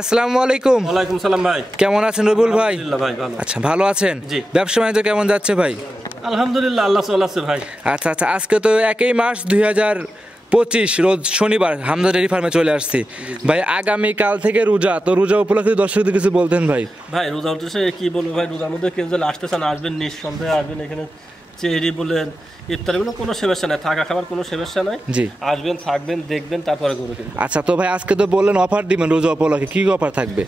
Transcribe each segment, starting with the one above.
আসসালামু আলাইকুম। ওয়ালাইকুম সালাম ভাই, কেমন আছেন রবিউল ভাই? আলহামদুলিল্লাহ ভাই ভালো। আচ্ছা, ভালো আছেন? জি। ব্যবসা বাণিজ্য কেমন যাচ্ছে ভাই? আলহামদুলিল্লাহ, আল্লাহ চলাচ্ছে ভাই। আচ্ছা আচ্ছা, আজকে তো 1 মার্চ 2025 রোজ শনিবার হামজা ডেইরি ফার্মে চলে আসছি ভাই। আগামী কাল থেকে রোজা, তো রোজা উপলক্ষে দর্শকদের কিছু বলতেন ভাই। ভাই রোজা উঠেছে, কি বলবো ভাই, রোজার মধ্যে কেউ যদি আসতে চান আসবেন, নিঃসন্দেহে আসবেন। এখানে চেহারি বলেন, ইফতারি বলে কোনো সমস্যা নাই, থাকা খাবার কোনো সমস্যা নাই। জি, আসবেন, থাকবেন, দেখবেন, তারপরে গরু কিনবেন। আচ্ছা, তো ভাই আজকে তো বললেন অফার দিবেন রোজা উপলক্ষে, কি অফার থাকবে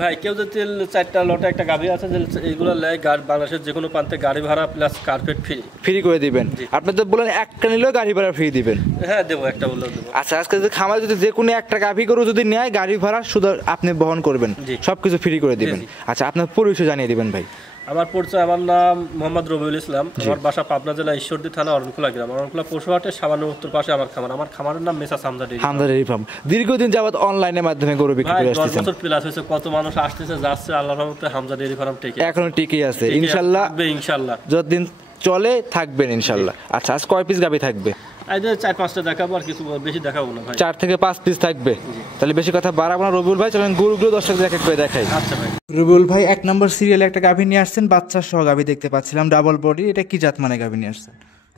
ভাই কেউ যদি 4টা লটে একটা গাভি আছে, এইগুলো লেয় বাংলাদেশের যে কোনো প্রান্তে গাড়ি ভাড়া প্লাস কার্পেট ফ্রি করে দিবেন? আপনি তো বললেন একটা নিলেও গাড়ি ভাড়া ফ্রি দিবেন। হ্যাঁ দেবো, একটা বললেও দেবো। আচ্ছা, আজকে যদি খামার যদি যে কোনো একটা গাভি গরু যদি নেয়, গাড়ি ভাড়া শুধু আপনি বহন করবেন, সবকিছু ফ্রি করে দিবেন। আচ্ছা, আপনার পরিচয় জানিয়ে দিবেন ভাই। আমার পরিচয়, আমার নাম মোহাম্মদ রবিউল ইসলাম। আমার বাসা পাবনা জেলা ঈশ্বরদী থানা অরণখোলা গ্রাম। অরণখোলা পশুহাটের সামান্য উত্তর পাশে আমার খামার। আমার খামারের নাম মেসাস হামজা ডেইরি ফার্ম। দীর্ঘদিন যাবত অনলাইনের মাধ্যমে গরু বিক্রি করে আসতেছেন। 10 বছর প্লাস হয়েছে, কত মানুষ আসতেছে যাচ্ছে, আল্লাহর রহমতে হামজা ডেইরি ফার্ম এখনো টিকে আছে ইনশাআল্লাহ। ইনশাআল্লাহ যতদিন চলে থাকবেন ইনশাআল্লাহ। আচ্ছা, আজ কয় পিস গাভি থাকবে? 4-5টা দেখাবো, আর কিছু বেশি দেখাবো না ভাই। 4 থেকে 5 পিস থাকবে। তাহলে বেশি কথা বাড়াবো না রবিউল ভাই, চলেন গরুগুলো দর্শকদের এক এক করে দেখাই। আচ্ছা ভাই। রবিউল ভাই 1 নম্বর সিরিয়ালে একটা গাভি নিয়ে আসছেন, বাচ্চা সহ গাভি দেখতে পাচ্ছিলাম, ডাবল বডি। এটা কি জাত মানে গাভি নিয়ে আসছেন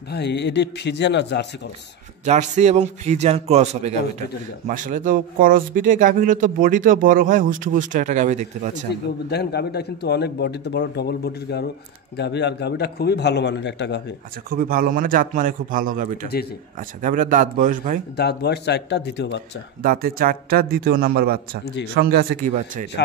ভাই? এটি ফিজিয়ান আর জার্সি ক্রস। জার্সি এবং ফ্রিজিয়ান ক্রস হবে গাভিটা। মাশাআল্লাহ, তো ক্রস বিটের গাভিগুলো তো বডি তো বড় হয়, হুষ্টপুষ্ট একটা গাভি দেখতে পাচ্ছেন। দেখেন গাভিটা কিন্তু অনেক বডিতে বড়, ডবল বডির গাভি, আর গাভিটা খুবই ভালো মানের একটা গাভি। আচ্ছা, খুবই ভালো মানে জাত মানে খুব ভালো গাভিটা। জি জি। আচ্ছা, গাভিটার দাঁত বয়স ভাই? দাঁত বয়স 4টা, দ্বিতীয় বাচ্চা। দাঁতে 4টা, দ্বিতীয় নাম্বার বাচ্চা। সঙ্গে আছে কি বাচ্চা? এটা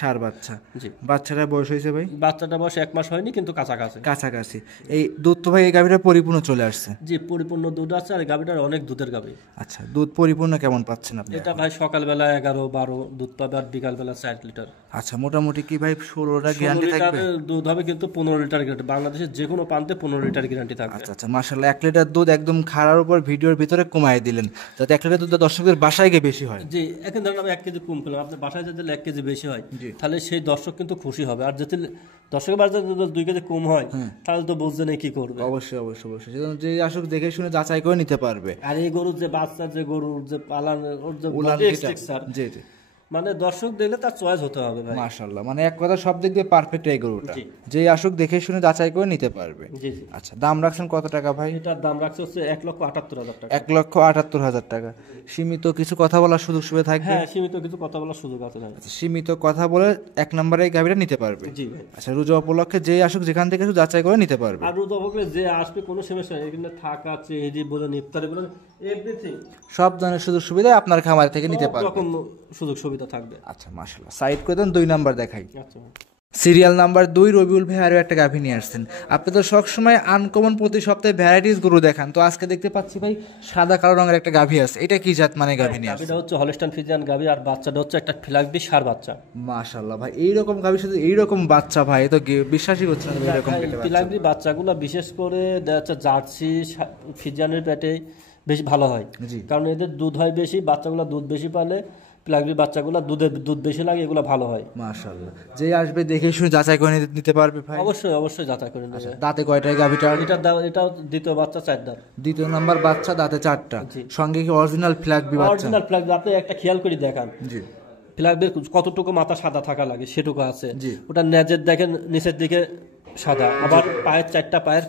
ষাঁড় বাচ্চা। জি। বাচ্চাটার বয়স হয়েছে ভাই? বাচ্চাটা বয়স 1 মাস হয়নি, কিন্তু কাছাকাছি। এই দুধ তো ভাই এই গাভিটা পরিপূর্ণ চলে আসছে? জি, পরিপূর্ণ দুধ আছে, আর গাভিটার অনেক দুধের গাভি। আচ্ছা, দুধ পরিপূর্ণ কেমন পাচ্ছেন আপনি? এটা ভাই সকালবেলা 11-12 দুধ পাবে, আর বিকালবেলা 4 লিটার। আচ্ছা, মোটামুটি কি ভাই 16টা গ্যারান্টি থাকবে? দুধ হবে, কিন্তু 15 লিটার গ্যারান্টি। বাংলাদেশের যে কোনো প্রান্তে 15 লিটার গ্যারান্টি থাকবে। আচ্ছা আচ্ছা, মাশাআল্লাহ। 1 লিটার দুধ একদম খাড়ার উপর ভিডিওর ভিতরে কমায় দিলেন, যাতে 1 লিটার দুধ দর্শকদের বাসায় গিয়ে বেশি হয়। জি, এখন ধরুন আমি 1 কেজি কম পেলাম, আপনার বাসায় যদি 1 কেজি বেশি হয়, তাহলে সেই দর্শক কিন্তু খুশি হবে। আর যদি দর্শকের বাসায় 2 কেজি কম হয়, তাহলে তো বুঝছেন কি করবে। অবশ্যই অবশ্যই অবশ্যই, যে আসুক দেখে শুনে যাচাই করে নিতে পারবে। আর এই গরুর যে বাচ্চা, যে গরুর যে পালান, ওর যে জি জি, মানে দর্শক দেখলে তার চয়েস হতে হবে ভাই। মাশাআল্লাহ, মানে এক কথা সব দিক দিয়ে পারফেক্ট এই গরুটা, যে আসুক দেখে শুনে যাচাই করে নিতে পারবে। জি জি। আচ্ছা, দাম রাখছেন কত টাকা ভাই? এটার দাম রাখছে হচ্ছে 1,78,000 টাকা। 1,78,000 টাকা। সীমিত কিছু কথা বলার সুযোগ সুবিধা থাকবে? হ্যাঁ, সীমিত কিছু কথা বলার সুযোগ আছে। আচ্ছা, সীমিত কথা বলে 1 নম্বরে এই গাভিটা নিতে পারবে? জি। আচ্ছা, রোজা উপলক্ষে যে আসুক যেখান থেকে যাচাই করে নিতে পারবে। আর রোজা উপলক্ষে যে আসবে কোনো সমস্যা নেই, এখানে থাকা, চেহারি বলেন, ইফতারি বলেন, এভরিথিং সব ধরনের সুযোগ সুবিধা আপনার খামার থেকে নিতে পারবে। রকম সুযোগ সুবিধা থাকবে। আচ্ছা, মাশাআল্লাহ। সাইড করে দেন, 2 নাম্বার দেখাই। আচ্ছা, সিরিয়াল নাম্বার 2 রবিউল ভাই আরো একটা গাভী নিয়ে আসছেন। আপনি তো সবসময় আনকমন প্রতি সপ্তাহে ভ্যারাইটিস গরু দেখান, তো আজকে দেখতে পাচ্ছি ভাই সাদা কালো রঙের একটা গাভী আছে। এটা কি জাত মানে গাভী নিয়ে আসছেন? এটা হচ্ছে হলস্টাইন ফ্রিজিয়ান গাভী, আর বাচ্চাটা হচ্ছে একটা ফ্ল্যাগবি ষাঁড় বাচ্চা। মাশাআল্লাহ ভাই, এইরকম গাভীর সাথে এইরকম বাচ্চা ভাই, তো বিশ্বাসই হচ্ছে না এরকম পেটে বাচ্চা। ফ্ল্যাগবি বাচ্চাগুলো বিশেষ করে জার্সি ফ্রিজিয়ানের পেটে বেশি ভালো হয়, কারণ এদের দুধ হয় বেশি, বাচ্চাগুলো দুধ বেশি পালে প্লাগবি বাচ্চাগুলো দুধ বেশি লাগে, এগুলো ভালো হয়। মাশাআল্লাহ, যে আসবে দেখে শুনে যাচাই করে নিতে পারবে ভাই? অবশ্যই অবশ্যই যাচাই করে নেবে। দাঁতে কয়টা গাভীটা? এটাও দ্বিতীয় বাচ্চা, 4 দাঁত। দ্বিতীয় নাম্বার বাচ্চা, দাঁতে 4টা। সঙ্গে কি অরিজিনাল ফ্ল্যাগবি বাচ্চা? অরিজিনাল ফ্ল্যাগবি। আপনি একটা খেয়াল করে দেখান, জি, ফ্ল্যাগবির কতটুকু মাথা সাদা থাকা লাগে সেটুকু আছে। ওটা নেজের দেখেন নিচের দিকে সাদা, আবার পায়ের 4টা পায়ের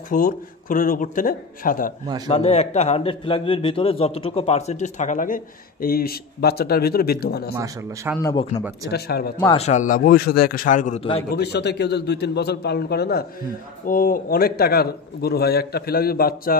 খুরের উপর থেকে সাদা। মানে একটা 100 ফ্ল্যাগবির ভিতরে যতটুকু পার্সেন্টেজ থাকা লাগে এই বাচ্চাটার ভিতরে বিদ্যমান আছে। মাশাআল্লাহ, ষাঁড় না বকনা বাচ্চা? এটা ষাঁড় বাচ্চা। মাশাআল্লাহ, ভবিষ্যতে একটা ষাঁড় গরু তৈরি করবে। ভবিষ্যতে কেউ যদি 2-3 বছর পালন করে না, ও অনেক টাকার গরু হয়। একটা ফ্ল্যাগবি বাচ্চা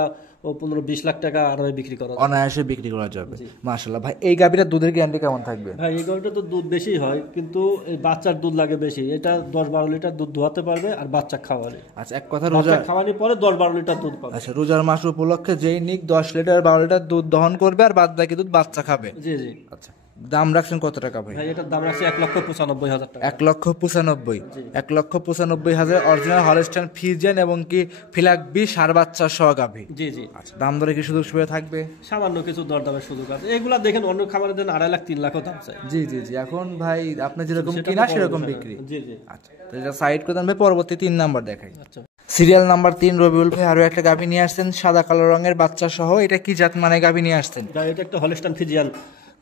ও 15-20 লাখ টাকা আরামে বিক্রি করা যায়, অনায়াসে বিক্রি করা যাবে। মাশাআল্লাহ ভাই, এই গাভীটার দুধের গ্যারান্টি কেমন থাকবে? ভাই এই গাভীটা তো দুধ বেশি হয়, কিন্তু এই বাচ্চার দুধ লাগে বেশি। এটা 10-12 লিটার দুধ দোয়াতে পারবে, আর বাচ্চা খাওয়ালে। আচ্ছা, এক কথা, রোজা খাওয়ানোর পরে 10-12 লিটার দুধ পাবে। আচ্ছা, রোজার মাস উপলক্ষে যেই নিক 10 লিটার 12 লিটার দুধ দহন করবে, আর বাদ বাকি দুধ বাচ্চা খাবে। জি জি। আচ্ছা, দাম রাখছেন কত টাকা ভাই? এটার দাম রাখছি 1,95,000 টাকা। 1,95,000। 1,95,000 অরিজিনাল হলস্টাইন ফ্রিজিয়ান এবং কি ফ্ল্যাগবি ষাঁড় বাচ্চা সহ গাভী। জি জি। আচ্ছা, দাম দরে কি সুযোগ সুবিধা থাকবে? সামান্য কিছু দরদামের সুযোগ আছে। এগুলা দেখেন অন্য খামারে দেন 2.5 লাখ 3 লাখও দাম চাই। জি জি জি, এখন ভাই আপনি যেরকম কিনা সেরকম বিক্রি। জি জি। আচ্ছা, তো এটা সাইড করে দেন ভাই, পরবর্তী 3 নাম্বার দেখাই। আচ্ছা, সিরিয়াল নাম্বার 3 রবিউল ভাই আরো একটা গাভী নিয়ে আসছেন সাদা কালো রঙের বাচ্চা সহ। এটা কি জাত মানে গাভী নিয়ে আসছেন? এটা একটা হলস্টাইন ফ্রিজিয়ান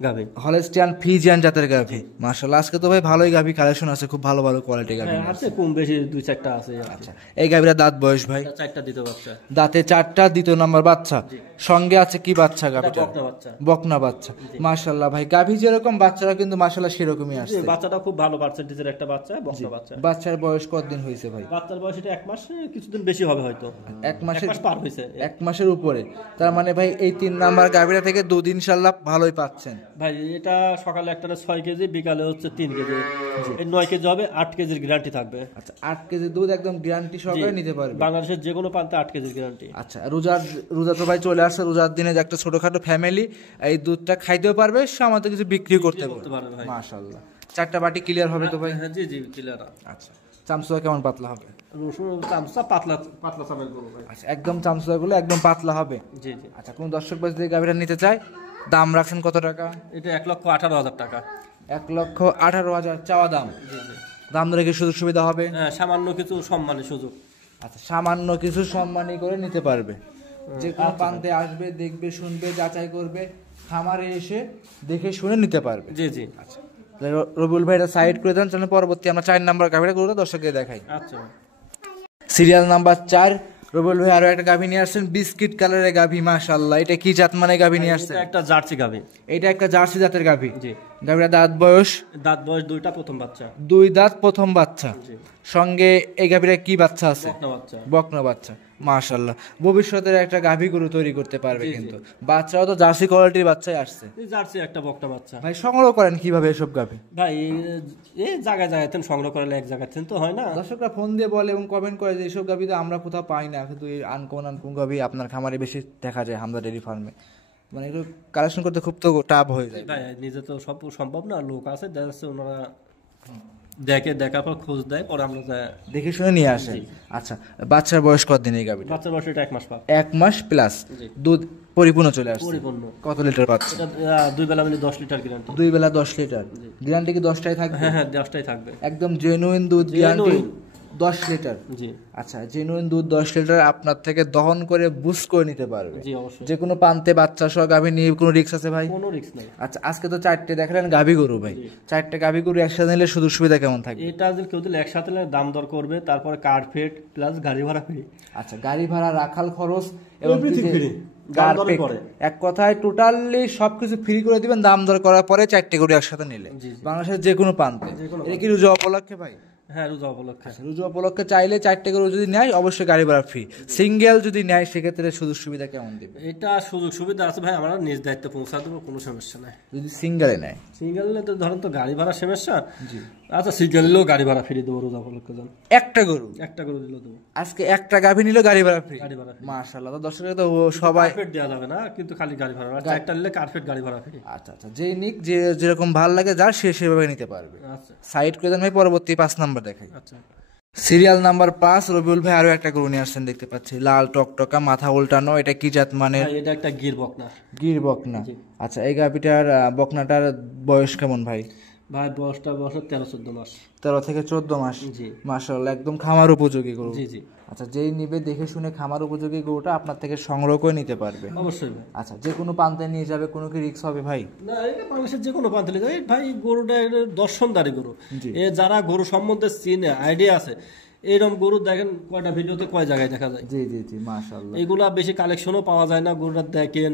গাভী, হলস্টিয়ান ফ্রিজিয়ান জাতের গাভী। মাশাআল্লাহ, আজকে তো ভাই ভালোই গাভী কালেকশন আছে, খুব ভালো ভালো কোয়ালিটি গাভী আছে, কম বেশি 2-4টা আছে। আচ্ছা, এই গাভীরা দাঁত বয়স ভাই? 4টা দ্বিতীয় বাচ্চা, দাঁতে 4টা, দ্বিতীয় নাম্বার বাচ্চা। সঙ্গে আছে কি বাচ্চা গাভীটা? বকনা বাচ্চা। বকনা বাচ্চা। মাশাআল্লাহ ভাই, গাভী যেরকম বাচ্চারা কিন্তু মাশাআল্লাহ সেরকমই আসছে। বাচ্চাটা খুব ভালো পার্সেন্টেজের একটা বাচ্চা, বকনা বাচ্চা। বাচ্চার বয়স কতদিন হয়েছে ভাই? বাচ্চার বয়স এটা 1 মাস, কিছুদিন বেশি হবে হয়তো। 1 মাসের পার হয়েছে, 1 মাসের উপরে। তার মানে ভাই এই 3 নাম্বার গাভীরা থেকে দুধ ইনশাআল্লাহ ভালোই পাচ্ছেন ভাই। এটা সকালে একটা 6 কেজি, বিকালে হচ্ছে 3 কেজি, এই 9 কেজি হবে, 8 কেজির গ্যারান্টি থাকবে। আচ্ছা, 8 কেজি দুধ একদম গ্যারান্টি সহকারে নিতে পারবে বাংলাদেশের যে কোনো প্রান্তে 8 কেজির গ্যারান্টি। আচ্ছা, রোজা তো ভাই চলে আসছে, রোজার দিনে যে একটা ছোটখাটো ফ্যামিলি এই দুধটা খাইতেও পারবে, সামান্য কিছু বিক্রি করতে পারবে ভাই। মাশাআল্লাহ, 4টা বাটি ক্লিয়ার হবে তো ভাই? হ্যাঁ, জি জি ক্লিয়ার। আচ্ছা, চামচুয়া কেমন পাতলা হবে? রসুন চামচা পাতলা পাতলা চামের করব ভাই। আচ্ছা, একদম চামচুয়া গুলো একদম পাতলা হবে। জি জি। আচ্ছা, কোন দর্শক ভাই যদি গাভীটা নিতে চায়, দাম রাখছেন কত টাকা? এটা 1,18,000 টাকা। 1,18,000 চাওয়া দাম। জি জি। দাম ধরে কি সুযোগ সুবিধা হবে? হ্যাঁ, সামান্য কিছু সম্মানের সুযোগ। আচ্ছা, সামান্য কিছু সম্মানই করে নিতে পারবে। যে কোনো প্রান্তে আসবে, দেখবে, শুনবে, যাচাই করবে, খামারে এসে দেখে শুনে নিতে পারবে। জি জি। আচ্ছা, রবিউল ভাই এটা সাইড করে দেন, চলেন পরবর্তী আমরা 4 নাম্বার গাভীটা গরুটা দর্শকদের দেখাই। আচ্ছা, সিরিয়াল নাম্বার 4, রবিউল ভাই আরো একটা গাভী নিয়ে আসছেন, বিস্কিট কালারের গাভী। মাশাআল্লাহ, এটা কি জাত মানে গাভী নিয়ে আসছেন? এটা একটা জার্সি গাভী। এটা একটা জার্সি জাতের গাভী। জি। গাভীর দাঁত বয়স? দাঁত বয়স 2টা, প্রথম বাচ্চা। 2 দাঁত, প্রথম বাচ্চা। জি। সঙ্গে এই গাভীর কি বাচ্চা আছে? বকনা বাচ্চা। বকনা বাচ্চা। মাশাআল্লাহ, ভবিষ্যতের একটা গাভী গরু তৈরি করতে পারবে কিন্তু। বাচ্চাও তো জার্সি কোয়ালিটির বাচ্চাই আসছে। এই জার্সি একটা বকনা বাচ্চা। ভাই সংগ্রহ করেন কিভাবে এসব গাভী? ভাই এই জায়গায় জায়গায় সংগ্রহ করলে এক জায়গায় তো হয় না। দর্শকরা ফোন দিয়ে বলে এবং কমেন্ট করে যে এইসব গাভী তো আমরা কোথাও পাই না, কিন্তু এই আনকমন গাভী আপনার খামারে বেশি দেখা যায়, হামদা ডেইরি ফার্মে। মানে এগুলো কালেকশন করতে খুব তো টাফ হয়ে যায় ভাই। নিজে তো সব সম্ভব না, লোক আছে দেখা যাচ্ছে, ওনারা দেখার পর খোঁজ দেয়, পরে আমরা দেখে শুনে নিয়ে আসে। আচ্ছা, বাচ্চার বয়স কতদিন এই গাভীটা? বাচ্চার বয়স এটা 1 মাস পাবে। 1 মাস প্লাস, দুধ পরিপূর্ণ চলে আসছে। পরিপূর্ণ। কত লিটার পাচ্ছে? এটা 2 বেলা মিলে 10 লিটার গ্যারান্টি। 2 বেলা 10 লিটার গ্যারান্টি কি 10টাই থাকবে? হ্যাঁ হ্যাঁ, 10টাই থাকবে। একদম জেনুইন দুধ গ্যারান্টি 10 লিটার। জি। আচ্ছা, জেনুইন দুধ 10 লিটার আপনার থেকে দহন করে বুস করে নিতে পারবে। জি অবশ্যই। যে কোনো প্রান্তে বাচ্চা সহ গাভী নিয়ে কোনো রিস্ক আছে ভাই? কোনো রিস্ক নাই। আচ্ছা, আজকে তো 4টে দেখালেন গাভী গরু ভাই, 4টে গাভী গরু একসাথে নিলে সুযোগ সুবিধা কেমন থাকবে? এটা যদি কেউ দিলে একসাথে নিলে দাম দর করবে, তারপরে কার্পেট প্লাস গাড়ি ভাড়া ফ্রি। আচ্ছা, গাড়ি ভাড়া, রাখাল খরচ এবং ফ্রি। এক কথায় টোটালি সবকিছু ফ্রি করে দিবেন দাম দর করার পরে 4টে গরু একসাথে নিলে বাংলাদেশের যে কোনো প্রান্তে। এটা কি রোজা উপলক্ষে ভাই? হ্যাঁ, রোজা উপলক্ষে। রোজা উপলক্ষে চাইলে 4টে গরু যদি নেয় অবশ্যই গাড়ি ভাড়া ফ্রি। সিঙ্গেল যদি নেয় সেক্ষেত্রে সুযোগ সুবিধা কেমন দিবে? এটা সুযোগ সুবিধা আছে ভাই, আমরা নিজ দায়িত্বে পৌঁছা দেবো, কোনো সমস্যা নাই। যদি সিঙ্গেলে নেয়? সিঙ্গেল তো ধরেন তো গাড়ি ভাড়া সমস্যা। আচ্ছা, সিঙ্গেলেও গাড়ি ভাড়া ফ্রি দেবো রোজা উপলক্ষে। একটা গরু দিলেও দেবো। আজকে একটা গাভী নিলেও গাড়ি ভাড়া ফ্রি? গাড়ি ভাড়া ফ্রি। মাশাআল্লাহ, তো দর্শকরা তো সবাই কার্পেট দেওয়া যাবে না, কিন্তু খালি গাড়ি ভাড়া। 4টা নিলে কার্পেট গাড়ি ভাড়া ফ্রি। আচ্ছা আচ্ছা, যেই নিক যে যেরকম ভালো লাগে যার সে সেভাবে নিতে পারবে। আচ্ছা, সাইড করে দেন ভাই, পরবর্তী 5 নাম্বার দেখাই। আচ্ছা, সিরিয়াল নাম্বার 5, রবিউল ভাই আরো একটা গরু নিয়ে আসছেন দেখতে পাচ্ছি, লাল টকটকা, মাথা উল্টানো। এটা কি জাত মানে? এটা একটা গির বকনা। গির বকনা। আচ্ছা, এই গাভীটার বকনাটার বয়স কেমন ভাই? ভাই বয়সটা 13-14 মাস। 13 থেকে 14 মাস। জি। মাশাআল্লাহ, একদম খামার উপযোগী গরু। জি জি। আচ্ছা, যেই নিবে দেখে শুনে খামার উপযোগী গরুটা আপনার থেকে সংগ্রহ করে নিতে পারবে। অবশ্যই ভাই। আচ্ছা, যে কোনো প্রান্তে নিয়ে যাবে, কোনো কি রিস্ক হবে ভাই? না, এটা বাংলাদেশের যে কোনো প্রান্তে যাবে ভাই। গরুটা দর্শনদারি গরু। যারা গরু সম্বন্ধে চিনে, আইডিয়া আছে, এইরকম গরু দেখেন কয়টা ভিডিওতে কয় জায়গায় দেখা যায়। জি জি জি, মাশাআল্লাহ। এগুলা বেশি কালেকশনও পাওয়া যায় না। গরুটা দেখেন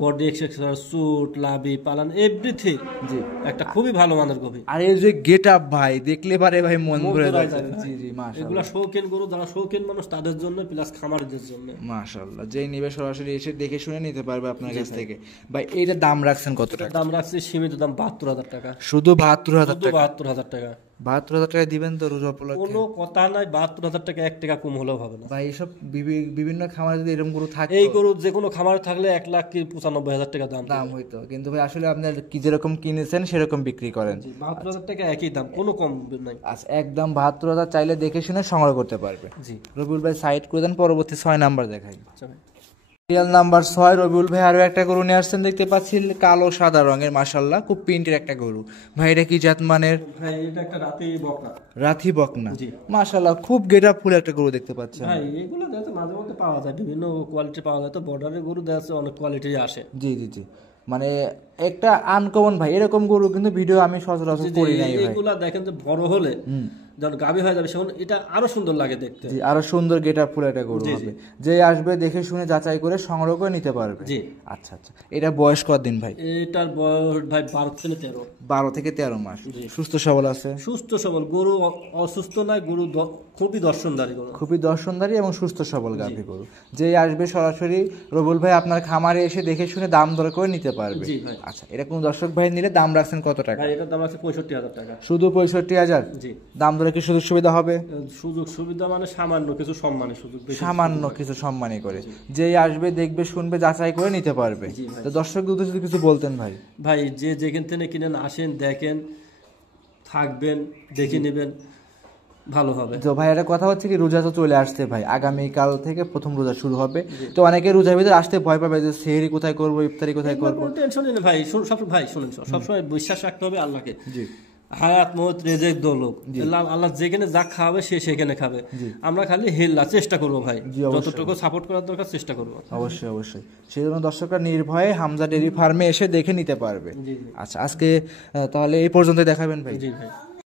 বডি এক্সেসর, স্যুট, লাভি, পালান, এভরিথিং। জি, একটা খুবই ভালো মানের গরু। আর এই যে গেট আপ ভাই, দেখলে পারে ভাই মন ভরে যায়। জি জি, মাশাআল্লাহ। এগুলা শৌখিন গরু, যারা শৌখিন মানুষ তাদের জন্য, প্লাস খামারিদের জন্য। মাশাআল্লাহ, যেই নিবে সরাসরি এসে দেখে শুনে নিতে পারবে আপনার কাছ থেকে। ভাই এইটা দাম রাখছেন কত টাকা? দাম রাখছি সীমিত দাম 72,000 টাকা। শুধু 72,000 টাকা? 72,000 টাকা। 72,000 টাকা দিবেন তো রোজা উপলক্ষে? কোনো কথা নাই, 72,000 টাকা 1 টাকা কম হলেও হবে না ভাই। এসব বিভিন্ন খামারে যদি এরকম গরু থাকে, এই গরু যে কোনো খামারে থাকলে 1,95,000 টাকা দাম হইতো, কিন্তু ভাই আসলে আপনার কি যেরকম কিনেছেন সেরকম বিক্রি করেন। 72,000 টাকা একই দাম, কোনো কম নাই। আচ্ছা, একদম 72,000 চাইলে দেখে শুনে সংগ্রহ করতে পারবে। জি। রবিউল ভাই সাইড করে দেন, পরবর্তী 6 নাম্বার দেখাই। আচ্ছা ভাই। সিরিয়াল নাম্বার 6, রবিউল ভাই আরো একটা গরু নিয়ে আসছেন দেখতে পাচ্ছি, কালো সাদা রঙের, মাশাআল্লাহ, খুব প্রিন্টের একটা গরু। ভাই এটা কি জাত মানের? ভাই এটা একটা রাতি বকনা। রাথি বকনা। জি। মাশাআল্লাহ, খুব গেটআপ ফুল একটা গরু দেখতে পাচ্ছেন ভাই। এগুলো দেখতে মাঝে মধ্যে পাওয়া যায়, বিভিন্ন কোয়ালিটি পাওয়া যায়, তো বর্ডারের গরু দেখতে অনেক কোয়ালিটি আসে। জি জি জি। মানে একটা আনকমন ভাই, এরকম গরু কিন্তু ভিডিও আমি সচরাচর করি নাই ভাই। এগুলা দেখেন যে বড় হলে যখন গাভী হয়ে যাবে সেখন এটা আরো সুন্দর লাগে দেখতে। জি, আরো সুন্দর গেটআপ ফুল একটা গরু হবে, যে আসবে দেখে শুনে যাচাই করে সংগ্রহ করে নিতে পারবে। জি আচ্ছা আচ্ছা, এটা বয়স কতদিন ভাই? এটার বয়স ভাই 12 থেকে 13। 12 থেকে 13 মাস। সুস্থ সবল আছে? সুস্থ সবল গরু, অসুস্থ নয় গরু, খুবই দর্শনদারি গরু, খুবই দর্শনদারি এবং সুস্থ সবল গাভী গরু, যে আসবে সরাসরি রবুল ভাই আপনার খামারে এসে দেখে শুনে দাম দর করে নিতে পারবে। জি ভাই। আচ্ছা, এটা কোন দর্শক ভাই নিলে দাম রাখছেন কত টাকা? ভাই এটার দাম আছে 65,000 টাকা। শুধু 65,000? জি। দাম দরে কি সুযোগ সুবিধা হবে? সুযোগ সুবিধা মানে সামান্য কিছু সম্মানের সুযোগ, সামান্য কিছু সম্মানী করে, যেই আসবে দেখবে শুনবে যাচাই করে নিতে পারবে। তো দর্শকদের উদ্দেশ্যে কিছু বলতেন ভাই? ভাই যে যেখান থেকে কিনেন আসেন, দেখেন, থাকবেন, দেখে নেবেন, ভালো হবে। তো ভাই একটা কথা হচ্ছে কি, রোজা তো চলে আসছে ভাই, আগামীকাল থেকে প্রথম রোজা শুরু হবে। তো অনেকে রোজার ভিতরে আসতে ভয় পাবে যে সেহরি কোথায় করবো, ইফতারি কোথায় করবো। টেনশন নেই ভাই, ভাই শুনেন, সবসময় বিশ্বাস রাখতে হবে আল্লাহকে। জি। হায়াত মত রেজেক দৌলত, আল্লাহ যেখানে যা খাওয়াবে সে সেখানে খাবে। আমরা খালি হেল্লা চেষ্টা করবো ভাই, যতটুকু সাপোর্ট করার দরকার চেষ্টা করবো। অবশ্যই অবশ্যই, সেই জন্য দর্শকরা নির্ভয়ে হামজা ডেইরি ফার্মে এসে দেখে নিতে পারবে। আচ্ছা, আজকে তাহলে এই পর্যন্ত দেখাবেন ভাই? জি ভাই।